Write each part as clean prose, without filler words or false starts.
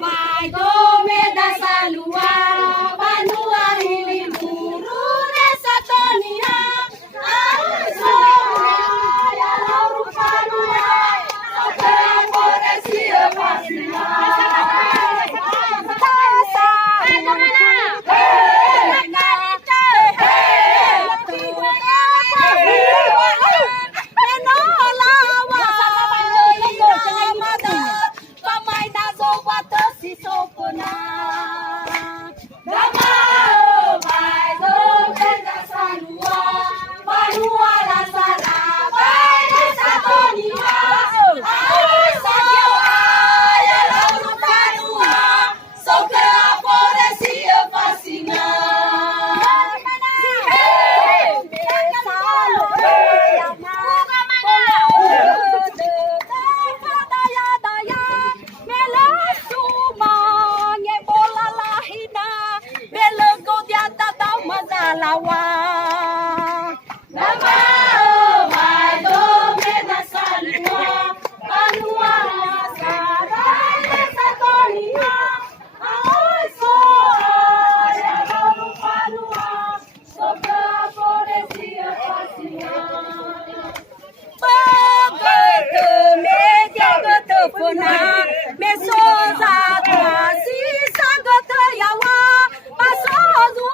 Vai come da salua, banua iliburu nessa tonia, ya lauru panua, agora se fascina. Lawa Lama mai do me da salua banua sara esa tonia ai so ya no panua soka poesia fascina Bagat me jagat puna me soza quasi sagat yawa pasozu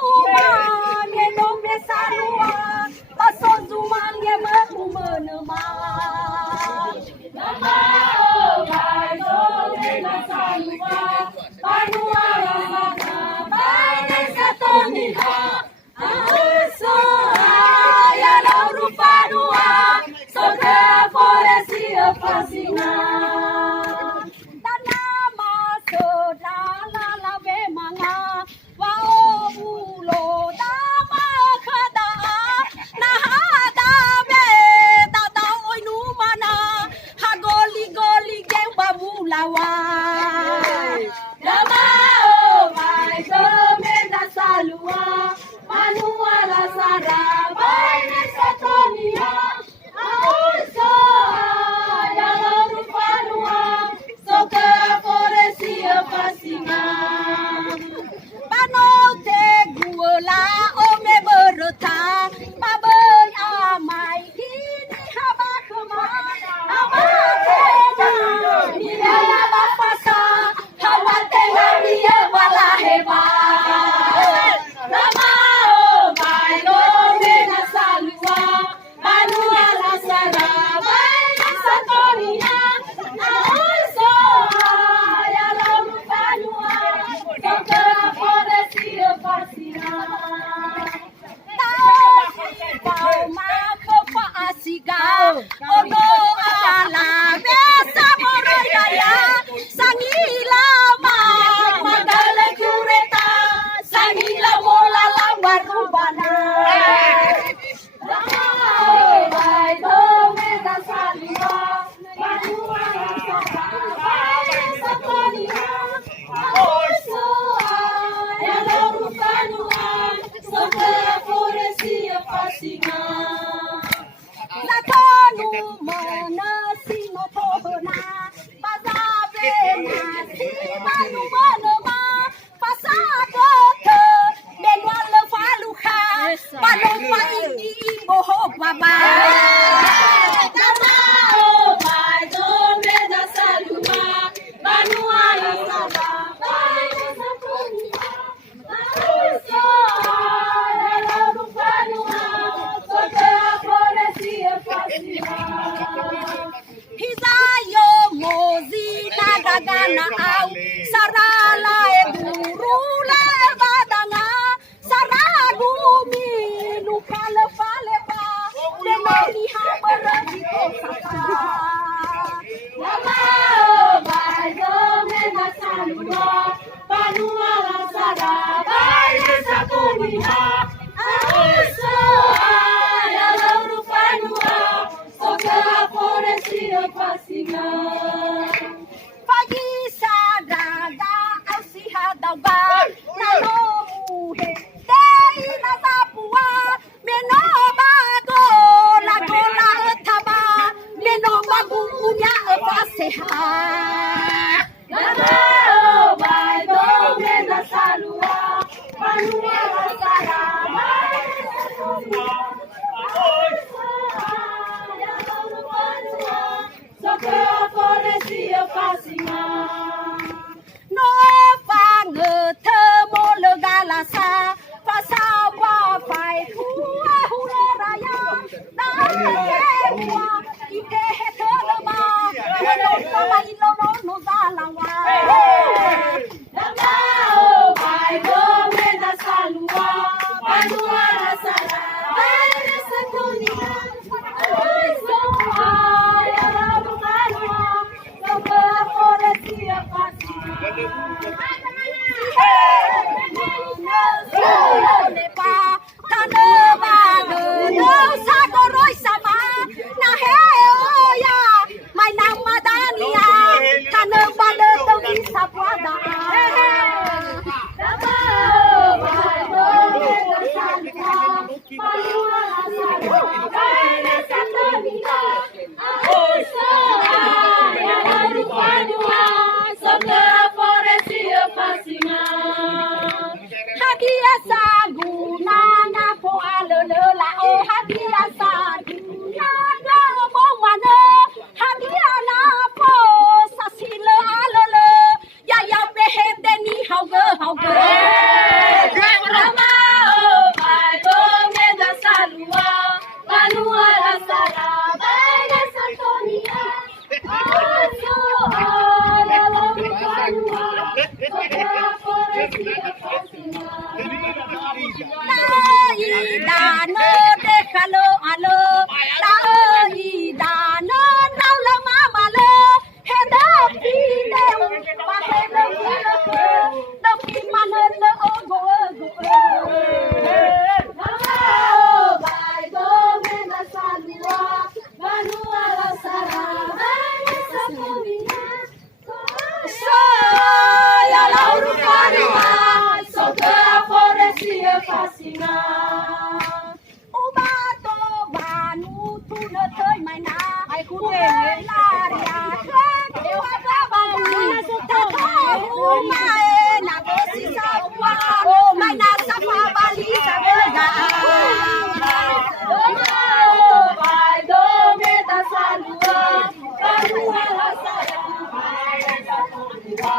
Hizayo mozi nagagana au sarala e guru le badanga saragu mi lukale fale ba le mali ha barati ko saka lama bayo me na salwa panua la sara bayo sakuniha aso ya lauru panua soka fascina pagi sadada ausi Hadia saguna na po alolo la o hadia saguna na po mano hadia na po sa sila alolo ya ya behende ni hauge Rama o bai go me da salua banua la sara bai na santonia aso ala lo banua Dano de khalo alo dano nau la mama lo he da pi de pa he da pi mano lo go bai go me na salua banua la sara bai sa pomina so ya la urukariwa so que florecia fascina ubato banu tu no thoi mai na ai khu de la ria khe wa ba ba ta tho hu mai na bo si sa wa mai na sa pa ba li sa be ga bai do me ta salua banua la sara bai sa pomina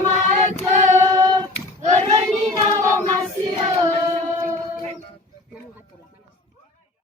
Marca, a rainha não nasceu.